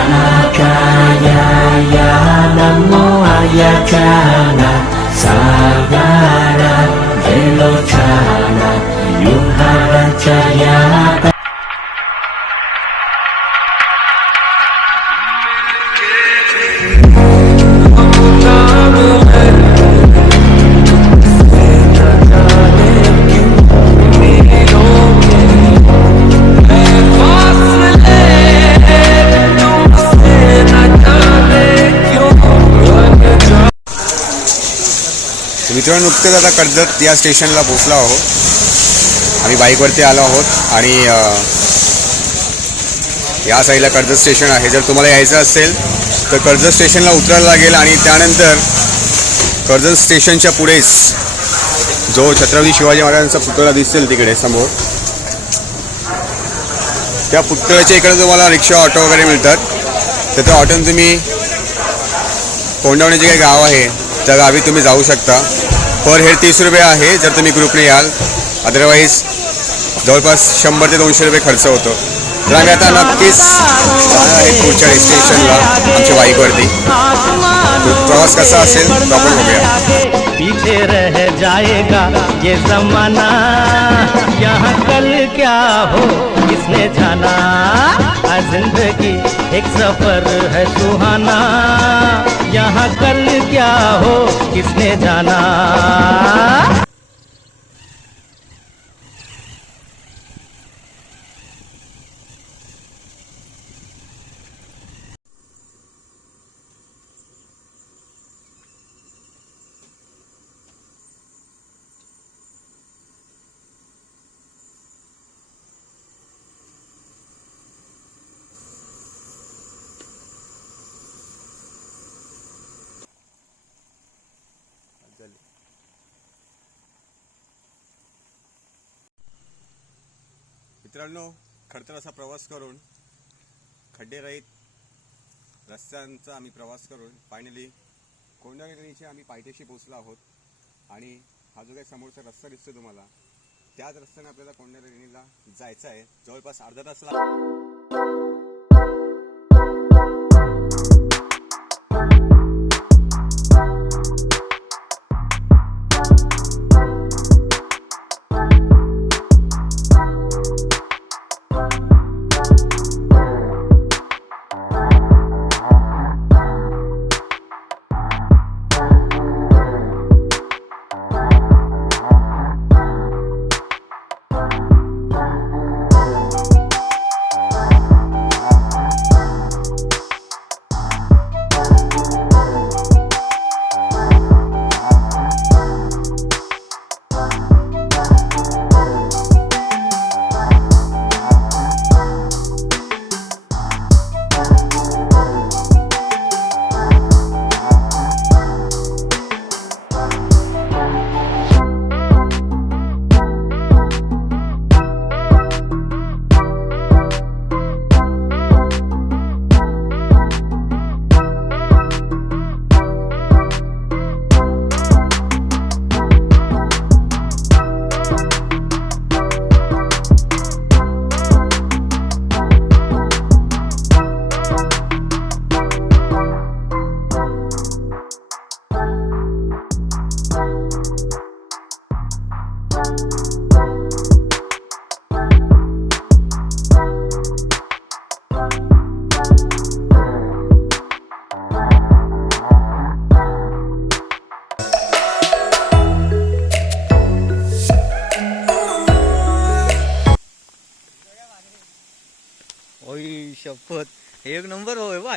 Sakaya Namo Ayakana Sagaya मित्रांनो नुकतेच आता कर्जत या स्टेशनला पोचलो आहोत आम्ही बाईकवरती आलो आहोत आणि या साईडला कर्जत स्टेशन आहे. जर तुम्हाला यायचं असेल तर कर्जत स्टेशनला उतरायला लागेल आणि त्यानंतर कर्जत स्टेशनच्या पुढेच जो छत्रपती शिवाजी महाराजांचा पुतळा दिसेल तिकडे समोर त्या पुतळ्याच्या इकडे तुम्हाला रिक्षा ऑटो वगैरे मिळतात. तर त्या ऑटोने तुम्ही कोंडवणे जे काही गाव आहे त्या गावी तुम्ही जाऊ शकता. पर हेड तीस रुपये आहे, जर तुम्हें तुम्ही ग्रुपने याल. अदरवाईज जवळपास शंभर ते दोनशे रुपये खर्च होतो. तर आता नक्कीच जाणार आहे पुढच्या डेस्टिनेशनला आमच्या बाईकवरती. तो प्रवास कसा तो आपण बघूया. पीछे रह जाएगा ये जमाना, यहाँ कल क्या हो, किसने जाना? जिंदगी एक सफर है सुहाना। यहाँ कल क्या हो किसने जाना? मित्रांनो खडतर असा प्रवास करून खड्डेरहित रस्त्यांचा आम्ही प्रवास करून फायनली कोंडागिरीचे आम्ही पायथ्याशी पोचलो आहोत. आणि हा जो काही समोरचा रस्ता दिसतो तुम्हाला त्याच रस्त्याने आपल्याला कोंडागिरीला जायचं आहे. जवळपास अर्धा तास लाग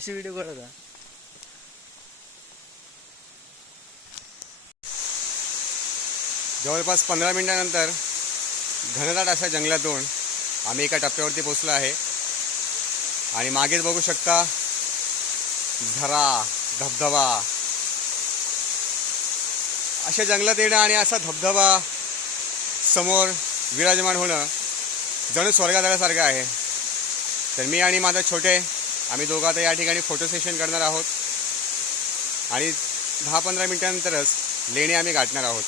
अशी व्हिडिओ करत जवळपास पंधरा मिनिटानंतर घनदाट अशा जंगलातून आम्ही एका टप्प्यावरती पोचलो आहे. आणि मागेच बघू शकता धरा धबधबा. अशा जंगलात येणं आणि असा धबधबा समोर विराजमान होणं जणू स्वर्गात आल्यासारखं आहे. तर मी आणि माझा छोटे आम्ही दोघं आता या ठिकाणी फोटो सेशन करणार आहोत. आणि दहा पंधरा मिनिटानंतरच लेणी आम्ही गाठणार आहोत.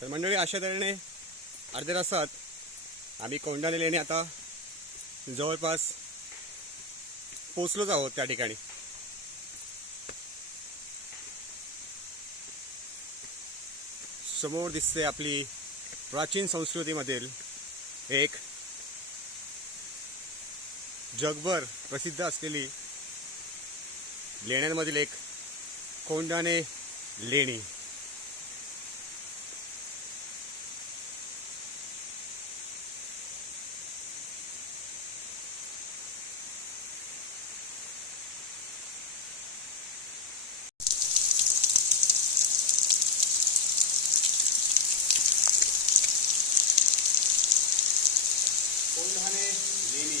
तर मंडळी अशा तऱ्हेने अर्ध्या तासात आम्ही कोंडाने लेणे आता जवळपास पोचलोच आहोत त्या ठिकाणी. समोर दिसते आपली प्राचीन संस्कृतीमधील एक जगभर प्रसिद्ध असलेली लेण्यांमधील एक कोंडाणे लेणी कोंढाणे लेणी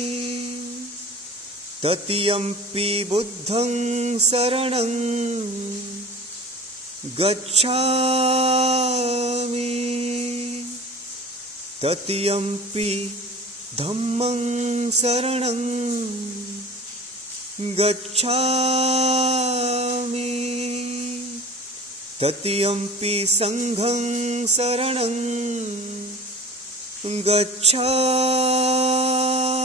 ततीयम्पि बुद्धं शरणं गच्छामि। ततीयम्पि धम्मं शरणं गच्छामि। ततीयम्पि सङ्घं शरणं गच्छामि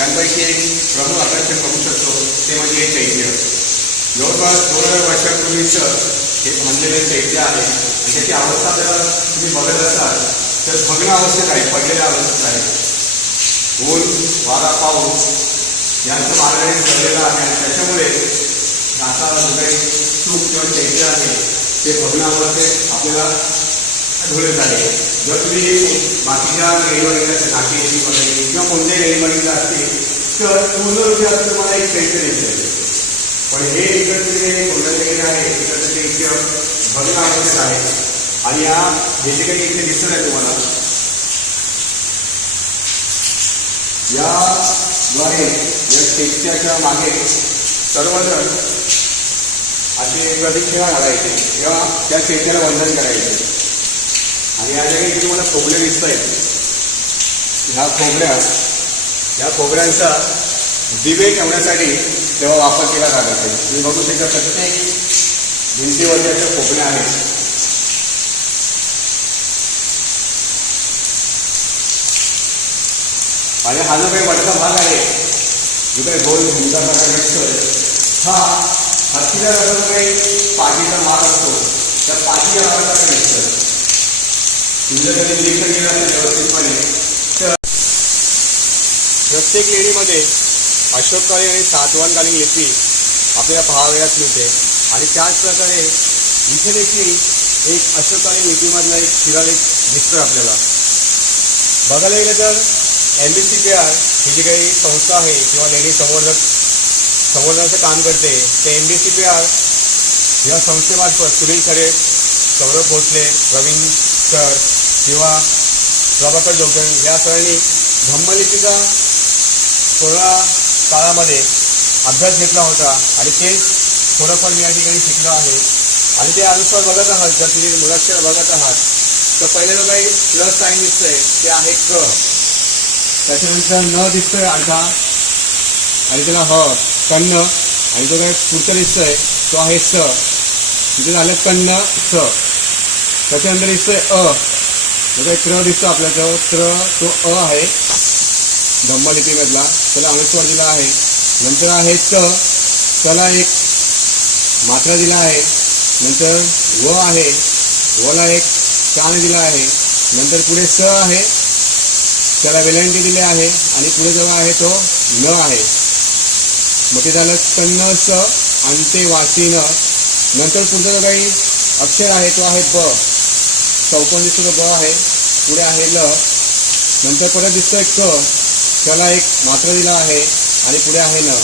त्यांपैकी एक प्रमुख आकर्षण बघू शकतो ते म्हणजे चैत्य. जवळपास दोन हजार वर्षापूर्वीचं हे बांधलेले चैत्य आहे. आणि त्याची अवस्था जर तुम्ही बघत असाल तर भग्न आवश्यक आहे पडलेल्या आवश्यक आहे. ऊन वारा पाऊस यांचं मार्गाने ठरलेलं आहे. आणि त्याच्यामुळे आता जो काही चूक किंवा चैत्य आहे ते बघणं अवस्थेत आपल्याला धुळे झाले जर तुम्ही बाकीच्या लेणी बघितल्या नाशिकची वगैरे किंवा कोणत्याही लेणी बघितल्या असतील तर पूर्ण असं तुम्हाला एक चैत्य आहे पण हे इकडचे जे आहे इकडचं ते इतकं भग्न आवश्यक आहे. आणि या जे जे काही इथे दिसत आहे तुम्हाला. याद्वारे या चैत्याच्या मागे सर्वजण असे प्रदक्षिणा घालायचे किंवा त्या चैत्याला वंदन करायचे. आणि या जागी इथे तुम्हाला खोबरे दिसत आहेत. ह्या खोबऱ्या या खोबऱ्यांचा दिवे ठेवण्यासाठी तेव्हा वापर केला जात असेल तुम्ही बघू शकता प्रत्येक भिंतीवरती अशा खोबऱ्या आहेत. आणि हा जो काही वरचा भाग आहे जो काही गोल भूमिका प्रकार दिसतोय हा हत्तीला जसा काही पाठीचा भाग असतो. त्या पाठीच्या भागाचा दिसतोय. तुमच्याकडे निरीक्षण केलं असेल व्यवस्थितपणे. तर प्रत्येक लेणीमध्ये अशोककालीन आणि सातवाहनकालीन लिपी आपल्याला पाहावयास मिळते. आणि त्याचप्रकारे इथे देखील एक अशोककालीन लिपीमधला एक शिलालेख दिसतो आपल्याला. बघायला गेलं तर M B C P R ही जी काही संस्था आहे किंवा लेणी संवर्धक संवर्धनाचं काम करते ते M B C P R या संस्थेमार्फत सुनील खरे सौरभ भोसले प्रवीण सर किंवा प्रभाकर जोगदण या सरांनी ब्रह्मलिपीचा कोरोना काळामध्ये अभ्यास घेतला होता आणि ते थोडंफार मी या ठिकाणी शिकलो आहे. आणि ते अनुसार बघत आहात जर तुम्ही मुलाक्षर बघत आहात तर पहिले जो काही प्लस साईन दिसतंय ते आहे क. त्याच्यानंतर न दिसतोय अर्धा आणि त्याला ह कन्न आणि जो काही पुढचं दिसतोय तो आहे स. तिथे झालं कन्न स. त्याच्यानंतर दिसतोय अ. म्हणजे क्र दिसतो आपल्याजवळ. क्र तो अ आहे. धम्मलिपीमधला. त्याला अनुस्वार दिला आहे. नंतर आहे च त्याला एक मात्रा दिला आहे. नंतर व आहे. वला एक कान दिला आहे. नंतर पुढे स आहे. त्याला वेलांटी दिले आहे. आणि पुढे जवळ आहे तो न आहे. मग ते झालं कन्न स अंते वासिन नंतर पुढचा जो काही अक्षर आहे तो आहे ब. चौकोन दिसतो तो ब आहे. पुढे आहे ल. नंतर परत दिसतोय क. त्याला एक मात्र दिला आहे. आणि पुढे आहे न.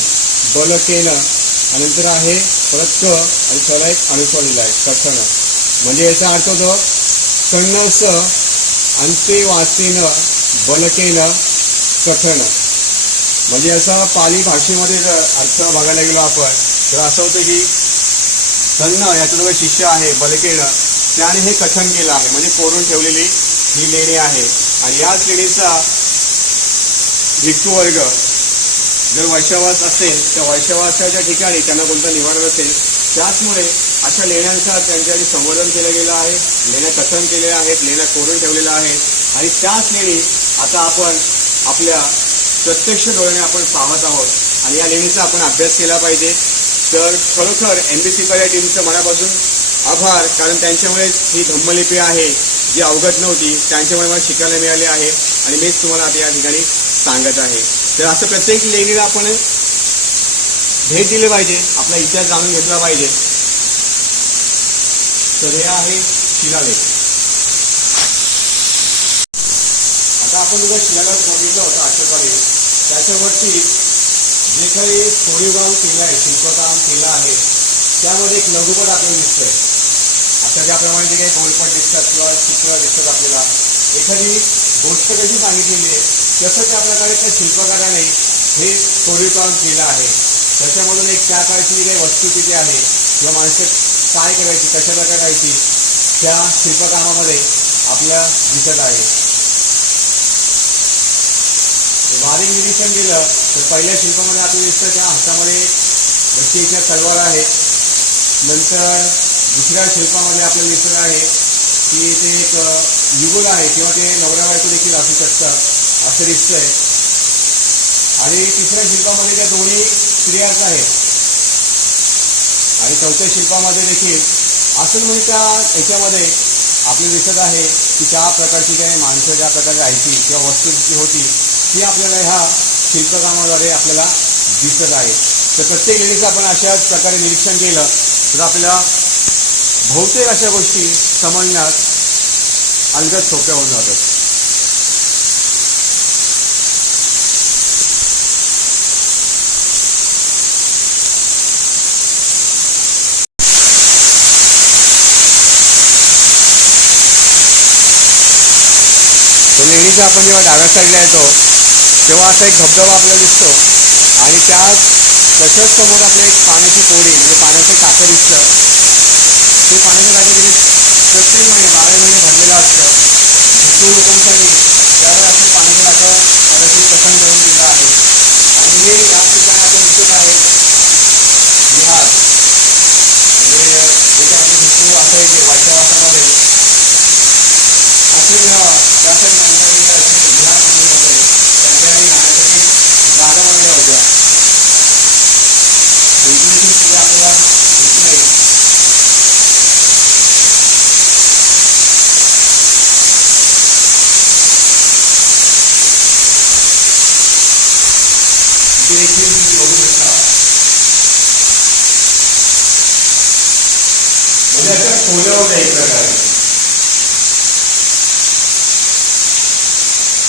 बल के न. आणि नंतर आहे परत क. आणि त्याला एक अनुस्वार दिला आहे. कठण म्हणजे याचा अर्थ होतो कन्न स अंते वाचेन बलकेन कठण म्हणजे असं पाली भाषेमध्ये जर अर्थ बघायला गेलो आपण तर असं होतं की कन्न याचा जो शिष्य आहे बलकेनं त्याने हे कथन केलं आहे. म्हणजे कोरून ठेवलेली ही लेणी आहे. आणि याच लेणीचा भिक्खू वर्ग जर वैशवास असेल तर वैशवासाच्या ठिकाणी त्यांना कोणता निवारण असेल त्याचमुळे अशा लेण्यांचा त्यांच्या संवर्धन केलं गेलं आहे. लेण्या कथन केलेल्या आहेत लेण्या कोरून ठेवलेल्या आहेत. आणि त्याच लेणी आता आपण आपल्या प्रत्यक्ष डोळ्याने आपण पाहत आहोत. आणि या लेणीचा आपण अभ्यास केला पाहिजे. तर खरोखर एम बी सी या टीमचं मनापासून आभार कारण त्यांच्यामुळे ही धम्मलिपी आहे जी अवगत नव्हती त्यांच्यामुळे मला शिकायला मिळाली आहे आणि मीच तुम्हाला आता या ठिकाणी सांगत आहे. तर असं प्रत्येक लेणीला आपण भेट दिली पाहिजे आपला इतिहास जाणून घेतला पाहिजे. तर हे आहे शिलालेख. आता आपण जो शिलालेख बघितलं होतं अशोकाने त्याच्यावरती जे काही कोरीवकाम केलं आहे शिल्पकाम केलं आहे त्यामध्ये एक लघुपट आपल्याला दिसतंय. आता जे काही गोलपट दिसतात किंवा चित्र दिसतात आपल्याला एखादी गोष्ट कशी सांगितलेली आहे तसं त्या प्रकारे त्या शिल्पकाराने हे कोरीवकाम केलं आहे त्याच्यामधून एक त्या काळची जी काही वस्तुस्थिती आहे किंवा माणसं काय करायची कशा प्रकारे राहायची त्या शिल्पकामामध्ये आपल्या दिसत आहे. बारीक निरीक्षण केलं तर पहिल्या शिल्पामध्ये आपल्याला दिसतं त्या हातामध्ये व्यक्तीच्या तलवार आहेत नंतर दुसऱ्या शिल्पामध्ये आपल्याला दिसत आहे की ते एक युगल आहे किंवा ते नवऱ्या बायको देखील असू शकतात असं दिसतंय. आणि तिसऱ्या शिल्पामध्ये त्या दोन्ही स्त्रियाच आहेत. आणि चौथ्या शिल्पामध्ये देखील असं म्हणजे त्या याच्यामध्ये आपल्याला दिसत आहे की ज्या प्रकारची काही माणसं ज्या प्रकारची राहायची किंवा वस्तूची होती ती आपल्याला ह्या शिल्पकामाद्वारे आपल्याला दिसत आहे तर प्रत्येक लेडीचं आपण अशाच प्रकारे निरीक्षण केलं तर आपल्याला बहुतेक अशा गोष्टी समजण्यात अलगद सोप्या होऊन जातात. म्हणजे तर लेणीचा आपण जेव्हा डाव्या साईडला येतो तेव्हा असा एक धबधबा आपल्याला दिसतो आणि त्या तशाच समोर आपल्याला एक पाण्याची मोरी म्हणजे पाण्याचं टाकं दिसतं ते पाण्याचं टाकं म्हणजे प्रत्येक महिने बारा महिने भरलेलं असतं हिंदू लोकांसाठी त्यावेळेला आपण पाण्याचं टाकं पद्धतीने जतन करून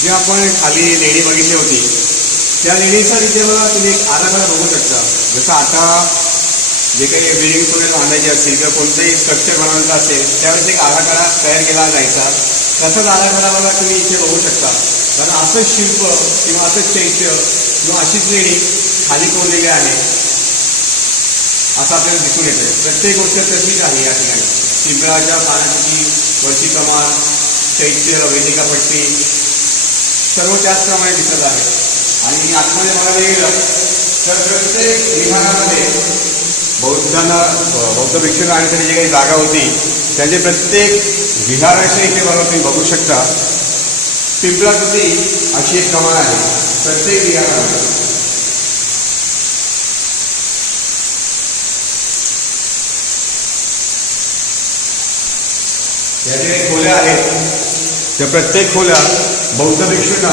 जी आपण खाली लेणी बघितली होती त्या लेणीचा तिथे तुम्ही एक आराखडा बघू शकता. जसं आता जे काही बिल्डिंग वगैरे बांधायची असतील किंवा कोणतंही स्ट्रक्चर बनवायचं असेल त्यावेळेस एक आराखडा तयार केला जायचा. तसंच आराखडा बघा तुम्ही इथे बघू शकता. कारण असंच शिल्प किंवा असंच चैत्य किंवा अशीच लेणी खाली कोरलेली आहे. असं आपल्याला दिसून येते प्रत्येक गोष्ट तशीच आहे या ठिकाणी. पिंपळाच्या पानाची वरची प्रमाण चैत्य वेदिका पट्टी सर्व त्याचप्रमाणे दिसत आहे. आणि आतमध्ये बघायला गेलं तर प्रत्येक विभागामध्ये बौद्धांना बौद्ध भिक्षू राहण्यासाठी जी काही जागा होती त्याचे प्रत्येक विहाराशी इथे बघा तुम्ही बघू शकता. पिंपळाकृती अशी एक कमान आहे प्रत्येक विहारामध्ये. या ज्या खोल्या आहेत. त्या प्रत्येक खोल्या बौद्ध भिक्षूंना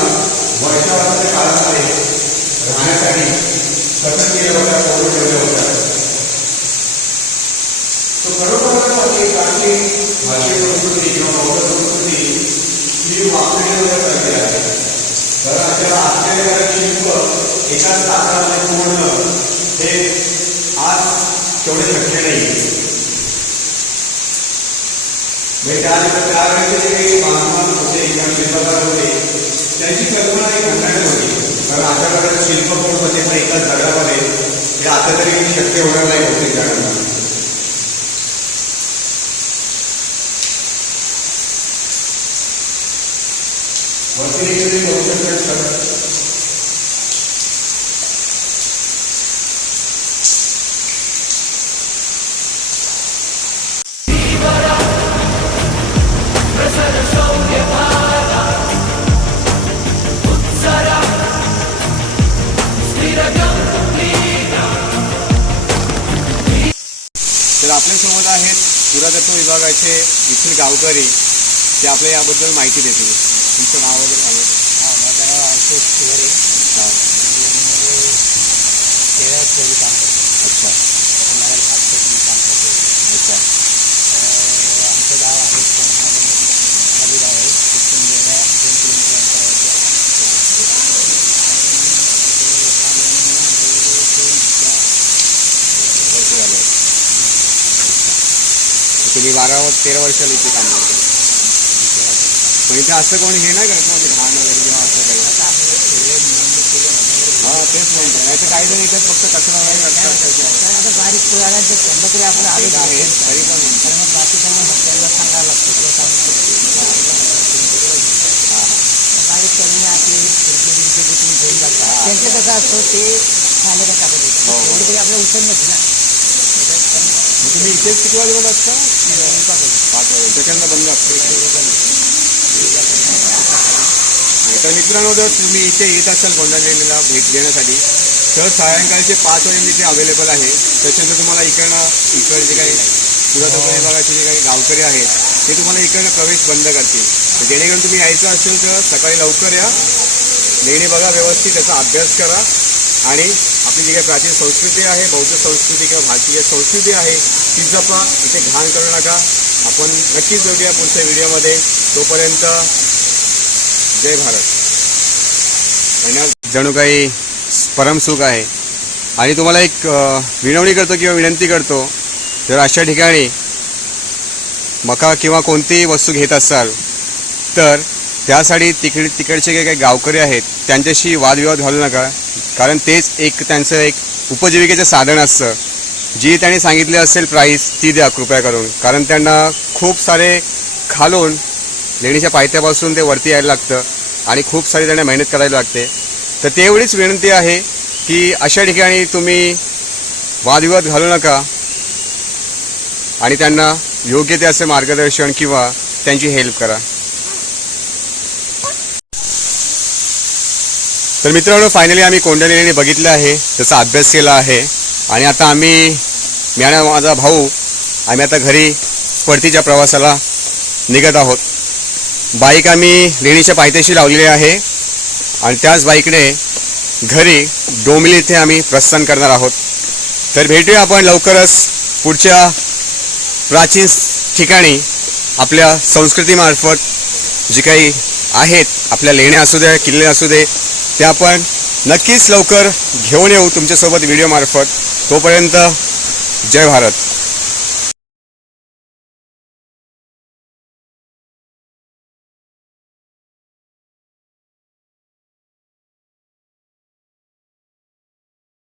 वर्षावराच्या काळामध्ये राहण्यासाठी कथन केल्या होत्या करून ठेवल्या होत्या. तो खरोखरच आपली प्राचीन भाषिक संस्कृती किंवा बौद्ध संस्कृती ही वापरण्यावर चालली आहे. तर आपल्याला आश्चर्यकारक शिल्प एकाच कापडामध्ये पूर्ण हे आज तेवढे शक्य नाही. म्हणजे त्या जे काही होते शिल्पकार होते त्यांची कल्पना एक होती. कारण अशा प्रकारचे होते पण एकाच दगडामध्ये हे आता तरी शक्य होणार नाही होते वरती देखील बघू पुरातत्व विभागाचे इथले गावकरी ते आपल्या याबद्दल माहिती देतील. तुमचं नाव वगैरे सांगा. हा माझं नाव अशोक शिवरे. हा. तेरा काम करतो अच्छा नगर भागचं मी काम करतो अच्छा तर आमचं गाव आहे कोकणामध्ये खाली गाव आहे तिथून गेल्या दोन किलोमीटर अंतरावरती आहे वर्ष झालं तुम्ही बारा तेरा वर्षाला इथे काम करतो. पण इथे असं कोणी हे नाही करत म्हणजे घाण वगैरे किंवा असं काही. हा तेच म्हणतो नाही तर काही जण इथे फक्त कचरा वगैरे करतात. आता बारीक पुराणा जे त्यांना तरी ते आहे तरी पण तर मग बाकीच्यांना त्यांना सांगायला लागतं. किंवा सांगायला बारीक करून आपली तिथून घेऊन जातात. त्यांचं कसं असतं ते खायला का टाकत हो, हो. एवढं तरी आपलं उचल नसते ना. तुम्ही इथेच किती वाजेपर्यंत असता पाच वाजे बंद असते तर मित्रांनो जर तुम्ही इथे येत असाल कोंडालेला भेट देण्यासाठी तर सायंकाळचे पाच वाजे इथे अवेलेबल आहे. त्याच्यानंतर तुम्हाला इकडनं इकडे जे काही पुरातत्व विभागाचे जे काही गावकरी आहेत ते तुम्हाला इकडनं प्रवेश बंद करतील. तर जेणेकरून तुम्ही यायचं असेल तर सकाळी लवकर या. लेणी बघा व्यवस्थित त्याचा अभ्यास करा. आणि आपली जी काही प्राचीन संस्कृती आहे बौद्ध संस्कृती किंवा भारतीय संस्कृती आहे ती जपा इथे घाण करू नका. आपण नक्कीच भेटूया पुढच्या व्हिडिओमध्ये. तोपर्यंत जय भारत. धन्यवाद. जणू काही परमसुख आहे. आणि तुम्हाला एक विनवणी करतो किंवा विनंती करतो जर अशा ठिकाणी मका किंवा कोणतीही वस्तू घेत असाल तर त्यासाठी तिकडे तिकडचे जे काही गावकरी आहेत त्यांच्याशी वादविवाद घालू नका. कारण तेच एक त्यांचं एक उपजीविकेचं साधन असतं. जी त्यांनी सांगितली असेल प्राईस ती द्या कृपया करून. कारण त्यांना खूप सारे खालून लेणीच्या पायथ्यापासून ते वरती यायला लागतं आणि खूप सारी त्यांना मेहनत करायला लागते. तर तेवढीच विनंती आहे की अशा ठिकाणी तुम्ही वादविवाद घालू नका आणि त्यांना योग्य ते असे मार्गदर्शन किंवा त्यांची हेल्प करा. तर मित्रांनो फायनली आम्ही कोंडणी लेणी बघितलं आहे. त्याचा अभ्यास केला आहे. आणि आता आम्ही मी आणि माझा भाऊ आम्ही आता घरी परतीच्या प्रवासाला निघत आहोत. बाईक आम्ही लेणीच्या पायथ्याशी लावलेली आहे. आणि त्याच बाईकने घरी डोंबिवली इथे आम्ही प्रस्थान करणार आहोत. तर भेटूया आपण लवकरच पुढच्या प्राचीन ठिकाणी आपल्या संस्कृतीमार्फत जी काही आहेत आपल्या लेण्या असू द्या किल्ले असू दे ते आपण नक्कीच लवकर घेऊन येऊ तुमच्यासोबत व्हिडिओमार्फत तोपर्यंत जय भारत.